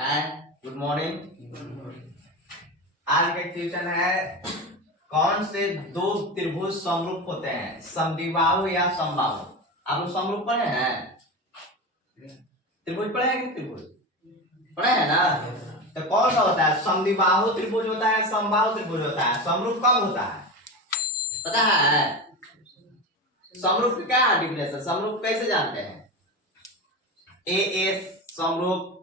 हाय, good morning. आज का question है, कौन से दो त्रिभुज समरूप होते हैं, समद्विबाहु या समबाहु? आप लोग समरूप पढ़े हैं? त्रिभुज पढ़े हैं कि त्रिभुज पढ़े हैं ना? तो कौन सा होता है? समद्विबाहु त्रिभुज होता है, समबाहु त्रिभुज होता है। समरूप कब होता है पता है? समरूप का क्या डिफिनेशन, समरूप कैसे जानते हैं? ए समरूप,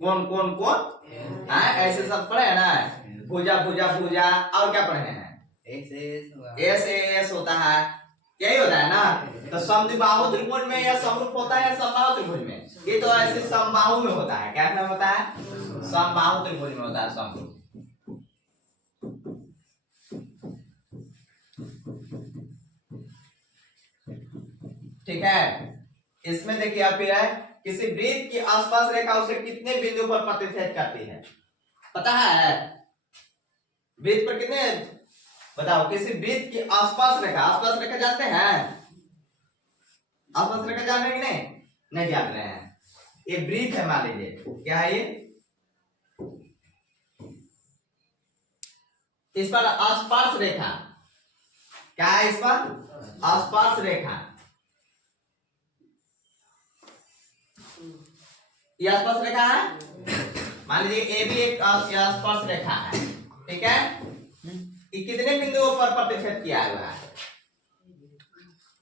कौन कौन कौन ऐसे सब पढ़े हैं ना? भुजा भुजा भुजा, और क्या पढ़े हैं? एस होता है, यही होता है ना? तो समद्विबाहु त्रिभुज में या समरूप होता है या समबाहु त्रिभुज में? ये तो ऐसे समबाहु में होता है। क्या में होता है? समबाहु त्रिभुज में होता है समरूप। ठीक है, इसमें देखिए आप फिर है, किसी वृत्त की आसपास रेखा उसे कितने बिंदु पर प्रतिच्छेद करती है पता है? वृत्त पर कितने, बताओ। किसी वृत्त की आसपास रेखा जानते हैं? आसपास रेखा जान रहे हैं कि नहीं जान रहे हैं? ये वृत्त है, मान लीजिए क्या है ये, इस पर आसपास रेखा क्या है? इस पर आसपास रेखा, ये आसपास रेखा है। मान लीजिए ए भी एक आसपास रेखा है, ठीक है? ये कितने बिंदुओं पर प्रतिच्छेद किया हुआ है?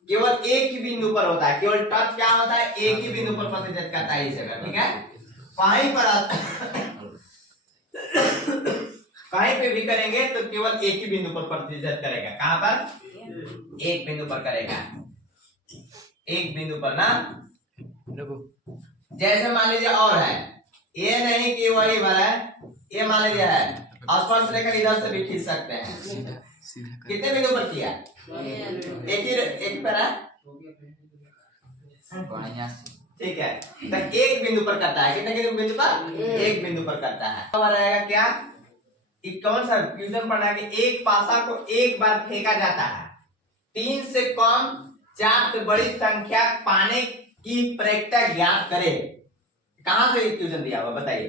केवल एक ही बिंदु पर होता है। केवल टच क्या होता है? एक ही बिंदु पर प्रतिच्छेद करता है इस जगह, ठीक है? कहीं पर कहीं पे भी करेंगे तो केवल एक ही बिंदु पर प्रतिच्छेद करेगा। कहां पर? एक बिंदु पर करेगा, एक बिंदु पर ना। जैसे मान लीजिए और है, ये नहीं कि वही भर है, ये मान लीजिए है आसपास रेखा, इधर से भी खींच सकते हैं। कितने बिंदु पर किया? एक पर है, ठीक है? तो एक बिंदु पर करता है। कितने बिंदु पर? एक बिंदु पर करता है। अब रहेगा क्या, कौन सा क्वेश्चन पढ़ना है कि एक पासा को एक बार फेंका जाता है, 3 से कम 4 से बड़ी संख्या पाने की प्रक्रिया ज्ञात करे। कहां से क्वेश्चन दिया हुआ बताइए?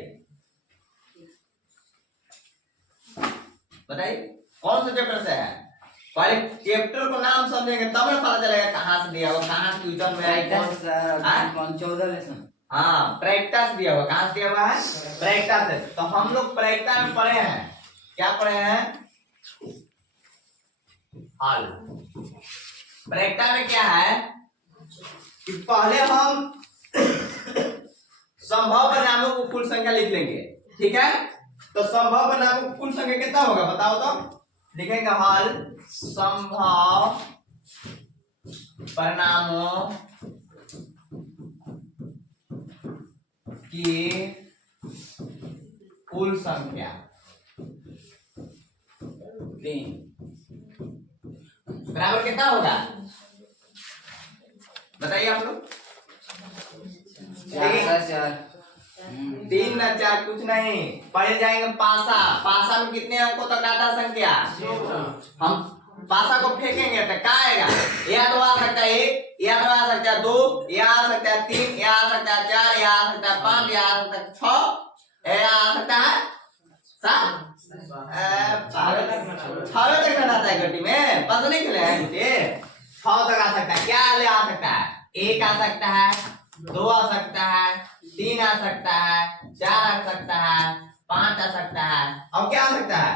बताइए कौन से चैप्टर से है? पहले चैप्टर को नाम समझेंगे तब ना पता चलेगा कहां से दिया हुआ, कहां से क्वेश्चन में है। 14 लेसन, हाँ प्रैक्टिस से दिया हुआ। कहां से दिया हुआ है? प्रैक्टिस से। तो हम लोग प्रैक्टिस में पढ़े हैं, क्या पढ़े हैं? हल। प्रैक्टिस में क्या है कि पहले हम संभव परिणामों को कुल संख्या लिख लेंगे, ठीक है? तो संभव परिणामों को कुल संख्या कितना होगा बताओ तो? लिखेंगे हल संभव परिणामों की कुल संख्या 3 बराबर कितना होगा बताइए आप लोग? 3 ना 4 कुछ नहीं। पढ़े जाएंगे पासा। पासा में कितने अंकों तक आता संख्या? हम पासा को फेंकेंगे तो क्या आएगा? या तो आ सकता है 1, या तो आ सकता है 2, या आ सकता है 3, या आ सकता है 4, या आ सकता है 5, या आ सकता है 6, या आ सकता है 7। 6 तक आता है गड्डी में, पता नहीं खेले हैं गुटे। 6 तक आ सकता है। क्या ले आ सकता है? 1 आ सकता है, 2 आ सकता है, 3 आ सकता है, 4 आ सकता है, 5 आ सकता है, और क्या आ सकता है?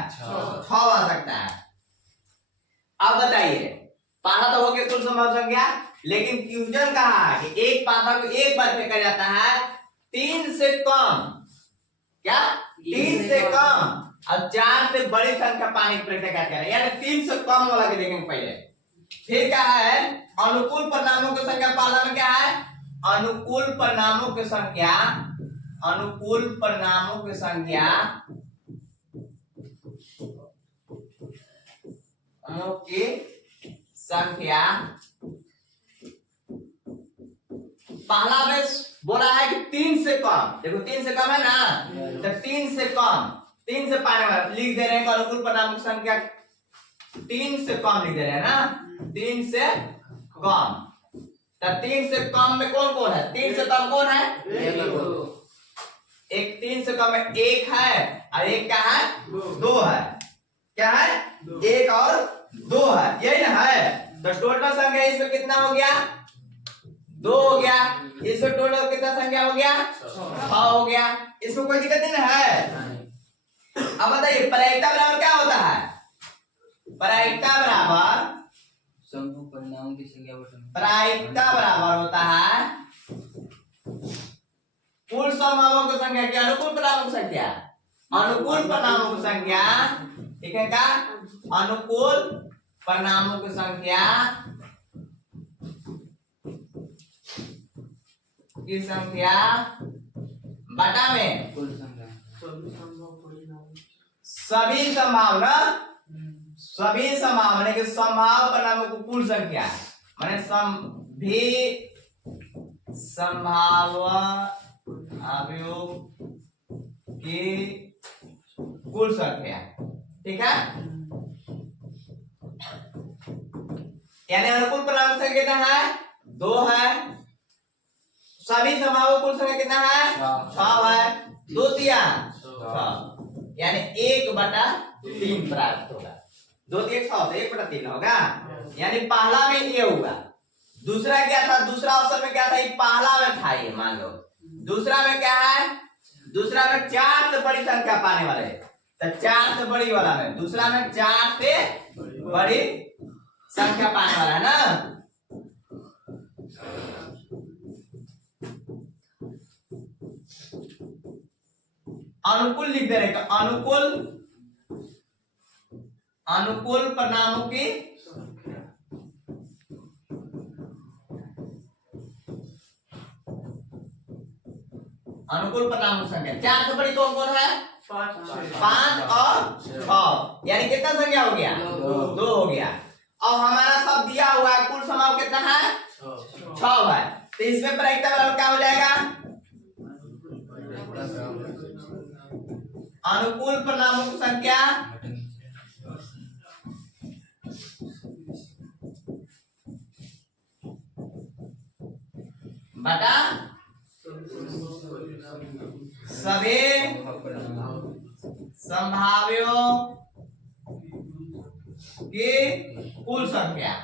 6 आ सकता है। अब बताइए, पासा तो हो गया कुल संभव संख्या, लेकिन क्वेश्चन कहा है कि एक पासा को एक बार फेंका जाता है 3 से कम, क्या 3 से कम और 4 से बड़ी संख्या पाने की प्रक्रिया क्या है, यानी 3 से कम वाला के देखेंगे पहले। फिर क्या है? अनुकूल परिणामों की संख्या पाला में क्या है? अनुकूल परिणामों की संख्या, अनुकूल परिणामों की संख्या की संख्या पहला में बोला है कि 3 से कम। देखो 3 से कम है ना, तो 3 से कम, 3 से पाने वाला लिख दे रहे हैं। अनुकूल परिणामों की संख्या 3 से कम लिख दे रहे हैं ना, 3 से कम। तो 3 से कम में कौन कौन है? 3 से कम कौन है? एक 3 3 से कम 1 है और एक क्या है 2 है। क्या है 1 और 2 है, यही ना है। तो टोटल संख्या इसमें कितना हो गया 2 हो गया। इसमें टोटल कितना संख्या हो गया 6 हो गया। इसमें कोई दिक्कत नहीं है। अब बताइए प्रायिकता बराबर क्या होता है। प्रायिकता बराबर समूह परिणामों की संख्या बटा प्रायिकता बराबर होता है कुल समूहों की संख्या की अनुकूल परिणामों की संख्या। अनुकूल परिणामों की संख्या ठीक है क्या अनुकूल परिणामों की संख्या बटा में कुल संख्या सभी संभावना के संभाव परिणामों को कुल संख्या माने सभी संभावनाओं की कुल संख्या। ठीक है, यानी अनुकूल परिणाम संख्या कितना है 2 है। सभी संभावनाओं कुल संख्या कितना है 6 है। 2 दिया 6 यानी 1/3 प्राप्त होगा। 2 दिया 6 तो 1/3 होगा। यानी पहला में ये हुआ। दूसरा क्या था दूसरा ऑप्शन में क्या था ये पहला में था ये मान लो। दूसरा में क्या है दूसरा में 4 से बड़ी संख्या पाने वाले तो 4 से बड़ी वाला में दूसरा में 4 से बड़ी संख्या पाने वाला है ना। अनुकूल लिख दे रहे अनुकूल परिणामों की अनुकूल परिणामों की संख्या। 4 से बड़ी कौन कौन है 5 और 6 यानी कितना संख्या हो गया 2 हो गया। अब हमारा सब दिया हुआ है कुल समाव कितना है 6 है। तो इसमें प्रायिकता बराबर क्या हो जाएगा अनुकूल परिणामों की संख्या बटा सभी संभाव्यों की कुल संख्या।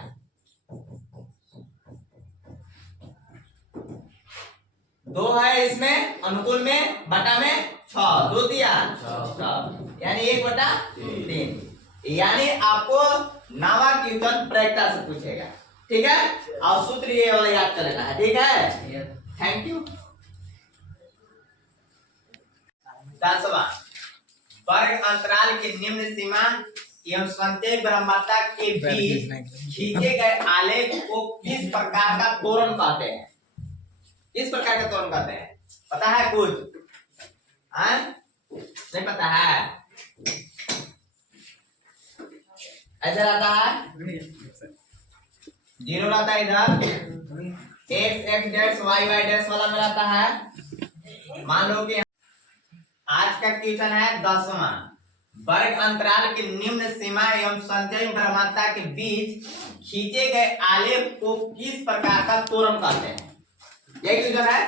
दो है इसमें अनुकूल में बटा में 6 2 दिया 6 यानी 1/3। यानी आपको नावा कीर्तन प्रायिकता से पूछेगा। ठीक है और सूत्र ये वाला याद कर लेना है। ठीक है थैंक यू। वर्ग अंतराल की निम्न सीमा एवं संत्यक ब्रह्मता के बीच खींचे गए आलेख को किस प्रकार का त्वरण कहते हैं। किस प्रकार का त्वरण कहते हैं पता है कुछ नहीं पता है। ऐसा रहता है 0 रहता है इधर x डैश y डैश वाला में रहता है। मान लो कि आज का क्वेश्चन है 10वां वर्ग अंतराल की निम्न सीमा एवं संत्यक ब्रह्मता के बीच खींचे गए आलेख को किस प्रकार का त्वरण कहते हैं। यही क्वेश्चन है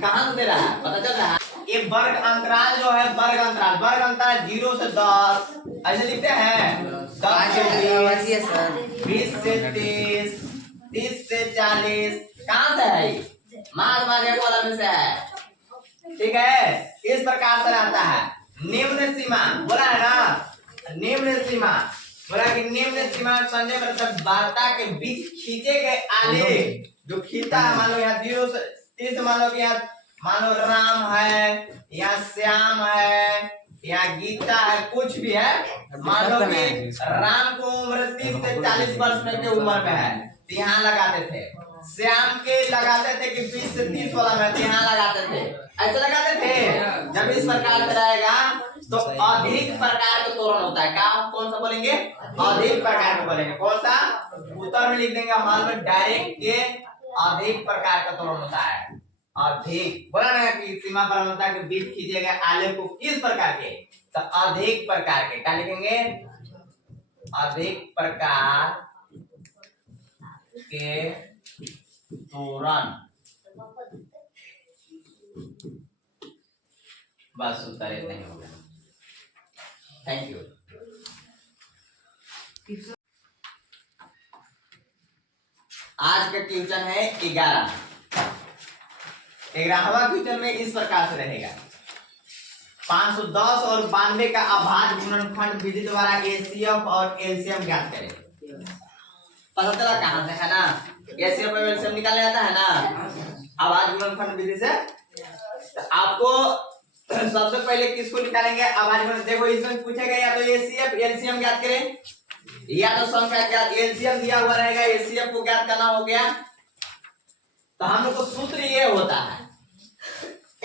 कहां से दे रहा है पता चल रहा है। ये वर्ग अंतराल जो है वर्ग अंतराल 0 से 10 ऐसे लिखते हैं 10 से 20 से 30 30 से 40 कहां से है मार वाला में से है। ठीक है इस प्रकार से रहता है। निम्न सीमा बोला है ना निम्न सीमा बोला कि निम्न सीमा संजय वार्ता के बीच खींचे गए आलेख जो खींचा है। मान लो यहाँ 0 से 30 मान लो कि यहाँ मान लो राम है यहाँ श्याम है यहाँ गीता है कुछ भी है। मान लो कि राम को उम्र 30 से 40 वर्ष में की उम्र में है तो यहाँ लगाते थे। श्याम के लगाते थे कि 20 से 30 वाला में तो यहाँ लगाते थे। ऐसे लगाते थे। जब इस प्रकार से रहेगा तो अधिक प्रकार का त्वरण होता है। क्या कौन सा बोलेंगे अधिक प्रकार का बोलेंगे। कौन सा उत्तर में लिख देंगे हमारे में डायरेक्ट के अधिक प्रकार का त्वरण होता है। अधिक बोला ना कि सीमा ब्रह्मता के बीच खींचे गए आलेख को किस प्रकार के तो अधिक प्रकार के क्या लिखेंगे अधिक प्रकार के त्वरण बस उत्तर इतना ही होगा। Thank you. आज का क्वेश्चन है 11वां क्वेश्चन में इस प्रकार से रहेगा। 510 और 92 का अभाज्य गुणनखंड विधि द्वारा एचसीएफ और एलसीएम ज्ञात करें। पता चला कहां से है ना, एचसीएफ और एलसीएम निकाला जाता है ना अभाज्य गुणनखंड विधि से। तो आपको सबसे पहले किसको निकालेंगे, अभाज्य गुणन। देखो इसमें पूछेगा या तो एचसीएफ एलसीएम ज्ञात करें, या तो संख्या ज्ञात। एलसीएम दिया हुआ रहेगा, एचसीएफ को ज्ञात करना हो गया। तो हम लोग को सूत्र ये होता है,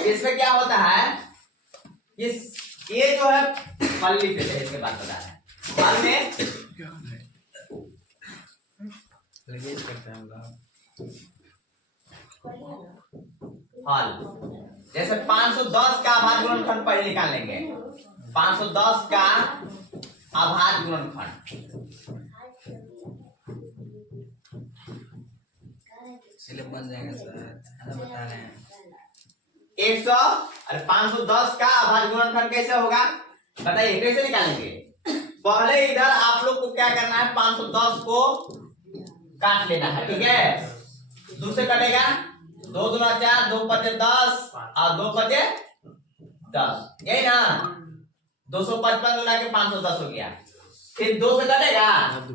इसमें क्या होता है, इस ये जो है फल लिख देते हैं, इसके बाद बता रहे हैं फल में फल। जैसे 510 का अभाज्य गुणनखंड पहले निकाल लेंगे। 510 का अभाज्य गुणनखंड बन जाएगा सर, बता रहे हैं 100 और 510 का अभाज्य गुणनखंड कैसे होगा बताइए, कैसे निकालेंगे। पहले इधर आप लोग को क्या करना है, 510 को काट लेना है, ठीक है। 2 से कटेगा, 2 दूना 4, 2 पचे 10 और 2 पचे 10, यही ना। 255 गुना के 510 हो गया। फिर 2 से कटेगा,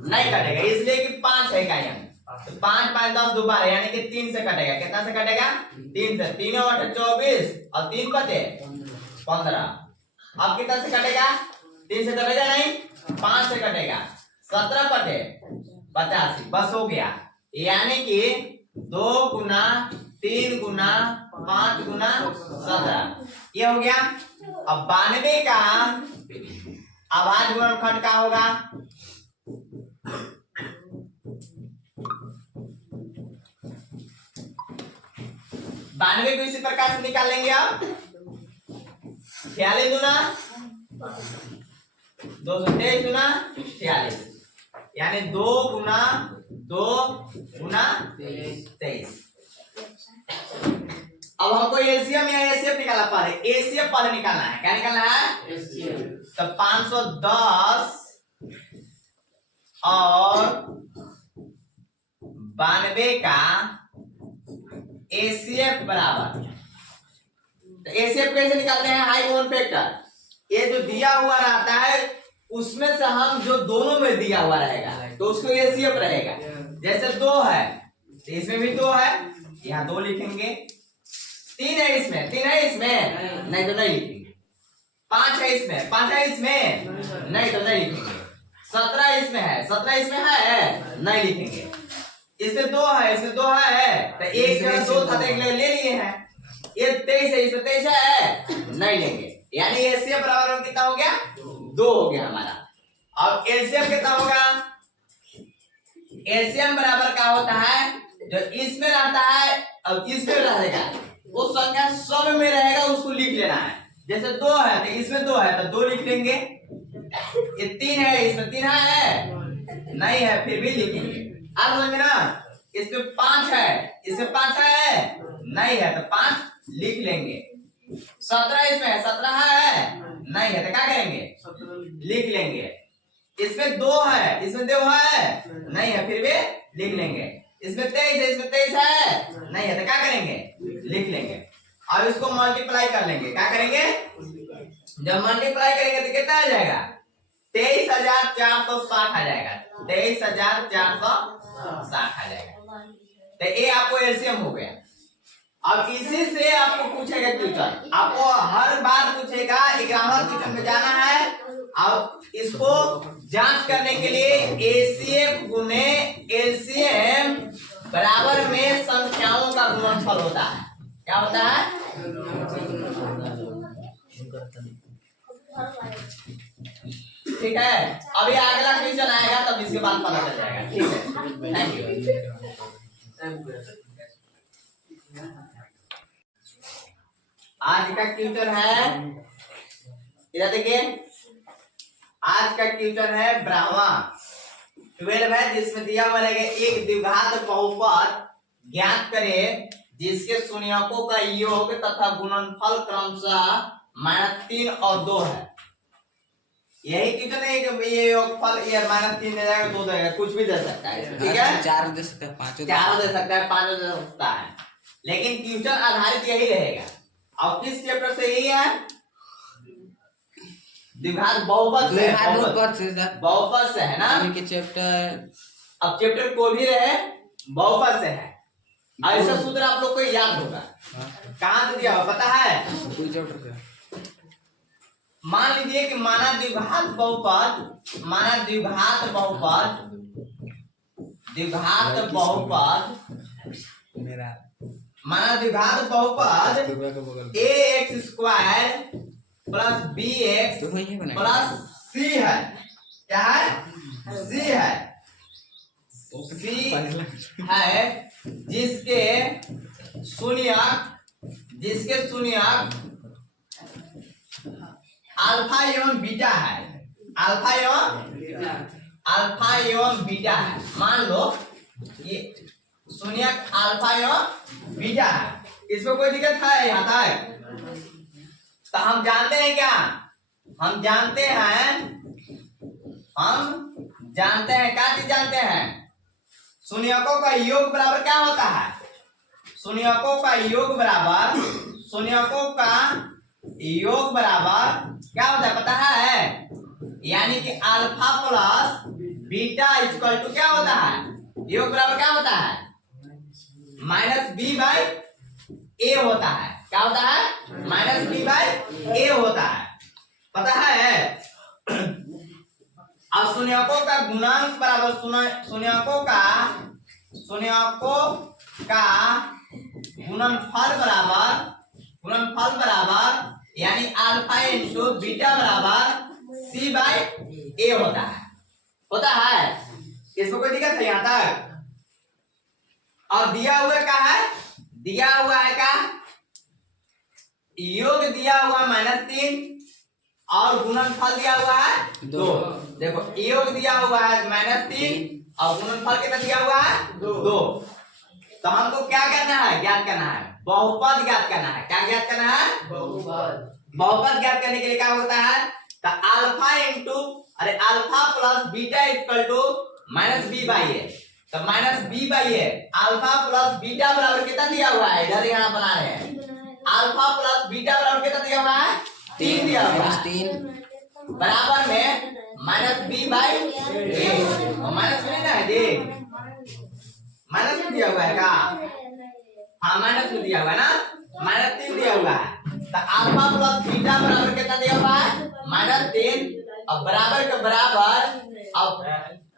नहीं कटेगा, इसलिए कि 5 है का यहाँ। तो 5 5 10 दोबारा, यानी कि 3 से कटेगा। कितना से कटेगा, 3 से। 3 और 8 24 और 3 बचे 15। अब कितना से कटेगा, 3 से कटेगा नहीं, 5 से कटेगा। 17 बटे 85, बस हो गया। यानी कि 2 गुना 3 गुना 5 गुना 17, ये हो गया। अब 92 का अभाज्य गुणनखंड का होगा, बानवे को इसी प्रकार से निकाल लेंगे। आप 46 गुना 223 गुना 46, यानी 2 गुना 2 गुना 23। अब हमको एलसीएम या एचसीएफ निकालना पड़े, एचसीएफ पहले निकालना है। क्या निकालना है, तो 510 और 92 का एचसीएफ बराबर। तो एचसीएफ कैसे निकालते हैं, हाई कॉमन फैक्टर। ये जो दिया हुआ रहता है उसमें से हम जो दोनों में दिया हुआ रहेगा तो उसको एचसीएफ रहेगा। जैसे 2 है तो इसमें भी 2 है, यहाँ 2 लिखेंगे। 3 है इसमें, 3 है इसमें, नहीं तो नहीं लिखेंगे। 5 है इसमें, 5 है इसमें, नहीं तो नहीं लिखेंगे। 17 इसमें है, 17 इसमें है, नहीं लिखेंगे। इसमें 2 है, इसमें 2 है, तो एक जगह 2 था तो एक ले लिए हैं। ये 23 है, इसमें 23 है, नहीं लेंगे। यानी एचसीएफ बराबर कितना हो गया, 2 हो गया हमारा। अब एलसीएम कितना होगा, एलसीएम बराबर क्या होता है, जो इसमें रहता है अब इसमें रहेगा, वो संख्या सब में रहेगा, उसको लिख लेना है। जैसे 2 है तो इसमें 2 है तो 2 लिख लेंगे। ये 3 है, इसमें 3 है, नहीं है, फिर भी लिखेंगे। आप समझे ना। इसमें 5 है, इसमें 5 है, नहीं है तो 5 लिख लेंगे। 17 इसमें है, 17 है, नहीं है तो क्या करेंगे, लिख लेंगे। इसमें 2 है, इसमें 2 है, नहीं है, फिर भी लिख लेंगे। इसमें 23 है, इसमें 23 है, नहीं है तो क्या करेंगे, लिख लेंगे। अब इसको मल्टीप्लाई कर लेंगे। क्या करेंगे, जब मल्टीप्लाई करेंगे तो कितना आ जाएगा, 23,460 आ जाएगा। 23,460 आ जाएगा। तो ये आपको एलसीएम हो गया। अब इसी से आपको पूछेगा क्वेश्चन, आपको हर बार पूछेगा। 11वां क्वेश्चन में जाना है। अब इसको जांच करने के लिए एचसीएफ गुने एलसीएम बराबर में संख्याओं का गुणनफल होता है। क्या होता है, ठीक है। अभी अगला क्वेश्चन आएगा तब इसके बाद पता चल जाएगा, ठीक है। Thank you. आज का क्वेश्चन है, इधर देखिए, आज का क्वेश्चन है 12 है, जिसमें दिया हुआ रहेगा एक द्विघात बहुपद ज्ञात करें जिसके शून्यकों का योग तथा गुणनफल क्रमशः -3 और 2 है। यही क्वेश्चन है कि ये योगफल ये -3 दे जाएगा 2 देगा, कुछ भी दे सकता है, ठीक है। 4 दे सकता है, 5 चारों दे सकता है, 5 दे सकता है, लेकिन क्वेश्चन आधारित यही रहेगा। और किस चैप्टर से यही है? द्विघात बहुपद से, बहुपद से है ना। के चैप्टर, अब चैप्टर को भी रहे बहुपद से है। ऐसा सूत्र आप लोग को याद होगा, कहां से दिया हुआ पता है? कोई चैप्टर का मान लीजिए कि माना द्विघात बहुपद, माना द्विघात बहुपद, द्विघात बहुपद, मेरा माना द्विघात बहुपद ax स्क्वायर प्लस bx तो वही बना प्लस c है। क्या है? c है, c है जिसके शून्यक अल्फा एवं बीटा है, अल्फा एवं बीटा है। मान लो ये शून्यक अल्फा एवं बीटा है, इसमें कोई दिक्कत है यहाँ तक? तो हम जानते हैं क्या? हम जानते हैं क्या चीज जानते हैं? शून्यकों का योग बराबर क्या होता है? शून्यकों का योग बराबर क्या होता है पता है? यानी कि alpha plus beta equal to क्या होता है? योग बराबर क्या होता है? -b/a होता है। क्या होता है? -b/a होता है, पता है। और शून्यकों का गुणांक बराबर शून्यकों का गुणनफल बराबर यानी अल्फा इंटू बीटा बराबर c/a होता है। इसमें कोई दिक्कत है यहाँ तक? और दिया हुआ क्या है? दिया हुआ है क्या? योग दिया हुआ -3 और गुणनफल दिया हुआ है 2। देखो योग दिया हुआ है -3 और गुणनफल कितना दिया हुआ है 2। तो हमको क्या करना है? ज्ञात करना है, बहुपद ज्ञात करना है। क्या ज्ञात करना है? बहुपद ज्ञात करने के लिए क्या होता है? तो alpha plus beta equal to -b/a। तो -b/a अल्फा प्लस बीटा बराबर कितना दिया हुआ है? इधर यहाँ बना रहे हैं, अल्फा प्लस बीटा बराबर कितना दिया हुआ है? 3 दिया हुआ है। 3 बराबर में -b/a माइनस में ना है जी, माइनस में दिया हुआ है क्या? हाँ माइनस में दिया हुआ है ना, -3 दिया हुआ है। तो अल्फा प्लस बीटा बराबर कितना दिया हुआ है? -3 और बराबर का बराबर अब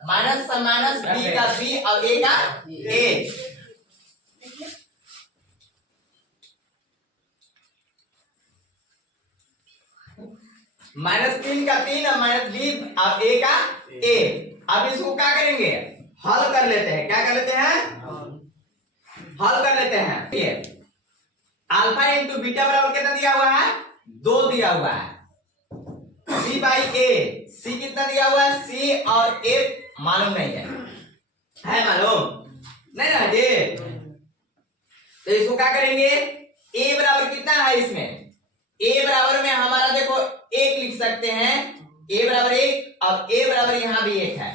माइनस से माइनस b का b और a का a। -3 का 3 और -b और a का a। अब इसको क्या करेंगे? हल कर लेते हैं। क्या कर लेते हैं? हल कर लेते हैं। ये अल्फा इंटू बीटा बराबर कितना दिया हुआ है? 2 दिया हुआ है। c/a, c कितना दिया हुआ है? c और a मालूम नहीं है मालूम नहीं ना जी? तो इसको क्या करेंगे? a बराबर कितना है इसमें? a बराबर में हमारा देखो 1 लिख सकते हैं, a बराबर 1 और a बराबर यहाँ भी 1 है।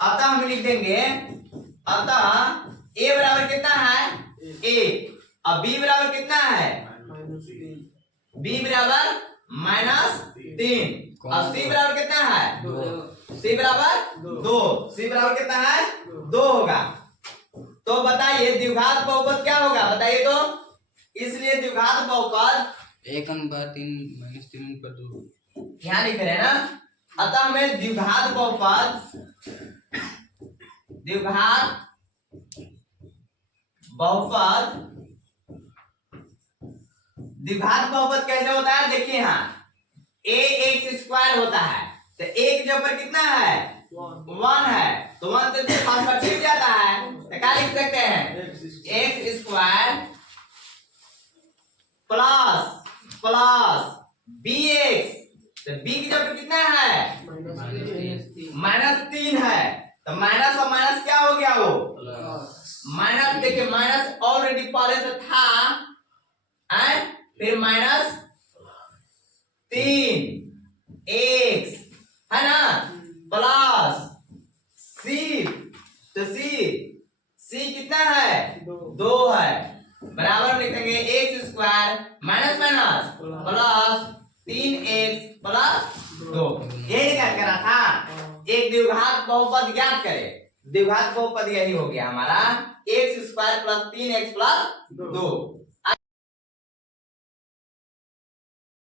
अतः हम लिख देंगे, अतः a बराबर कितना है? 1 और b बराबर कितना है? b बराबर -3 और c बराबर कितना है? 2। c बराबर 2। c बराबर कितना है? 2 होगा। तो बताइए द्विघात बहुपद क्या होगा? बताइए तो। इसलिए द्विघात बहुपद 1/3 -3 2 यहाँ लिख रहे हैं ना। अतः हमें द्विघात बहुपद कैसे होता है? देखिए यहाँ ax² होता है, तो a के ऊपर कितना है? 1 है, तो 1 से 5 पर छिप जाता है, तो क्या लिख सकते हैं? x² प्लस bx, तो b के ऊपर कितना है? -3 है, तो माइनस और माइनस क्या हो गया? वो माइनस। देखिए माइनस ऑलरेडी पहले से था, फिर माइनस 3 एक्स है ना प्लस सी, तो सी कितना है 2 है, बराबर लिखेंगे x square minus minus plus 3x plus 2। यही क्या करा था, एक द्विघात बहुपद ज्ञात करे, द्विघात बहुपद यही हो गया हमारा x square plus 3x plus 2।